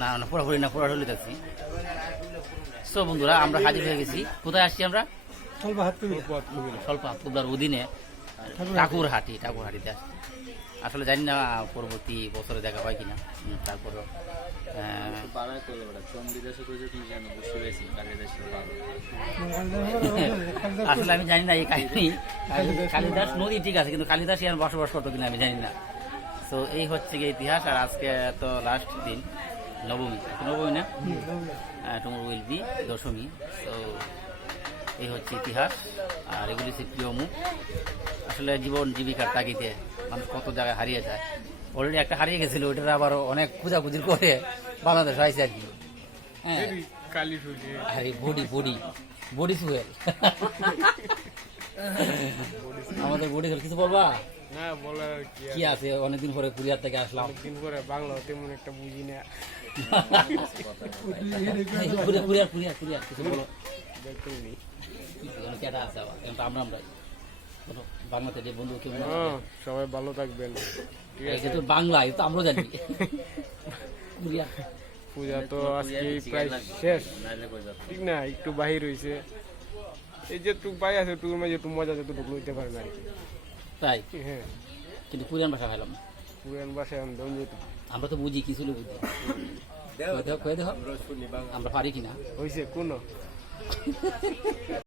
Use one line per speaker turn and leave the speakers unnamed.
না না পুরোপুরি না পুরোপুরি যাচ্ছি সো বন্ধুরা আমরা হাজির হয়ে গেছি। কোথায় আসছি আমরা?
স্বল্প হাত কবি
স্বল্প পুবদার অধীনে ঠাকুরহাটি। ঠাকুরহাটিতে আসছি। আসলে জানি না পরবর্তী বছরে দেখা হয় কিনা।
পাড়া
আসলে আমি জানি না এই কাহিনী কালিদাস নদী। ঠিক আছে কিন্তু কালিদাস আর বসবাস করতো কিনা আমি জানি না। তো এই হচ্ছে গিয়ে ইতিহাস আর আজকে তো লাস্ট দিন। নবমী নবমী না? টুমোর উইল বি দশমী তো এই হচ্ছে ইতিহাস আর এগুলি হচ্ছে প্রিয় মুখ। আসলে জীবন জীবিকার তাগিদে মানুষ কত জায়গায় হারিয়ে যায়। অলরেডি একটা হারিয়ে গেছিল ওইটার আবার অনেক খোঁজাখুঁজির করে বাংলাদেশ হয়েছে আর কি। হ্যাঁ। আরে বডি বডি বডি সুয়েল আমাদের বডি সুয়েল কিছু বলবা?
হ্যাঁ বলার আর কি
আছে? অনেকদিন পরে কুরিয়ার থেকে আসলাম।
দিন পরে বাংলা তেমন একটা বুঝি না।
কুরিয়ার কুরিয়ার কুরিয়ার কুরিয়ার কিছু বলো।
দেখতে
কেটা আছে আবার? কিন্তু আমরা আমরা বাংলাতে যে বন্ধু কেউ
সবাই ভালো থাকবেন।
কিন্তু বাংলা এটা আমরা জানি। কুরিয়ার।
পূজা তো আজকে প্রায় শেষ। ঠিক না একটু বাহির হয়েছে এই যে টুক বাই আছে টুকুর মাঝে একটু মজা যেতে টুক লইতে পারে না আর কি।
তাই?
হ্যাঁ।
কিন্তু কোরিয়ান ভাষা খাইলাম না।
পুরান ভাষা
আমরা তো বুঝি কিছু বুঝি। আমরা পারি কিনা?
হয়েছে কোনো?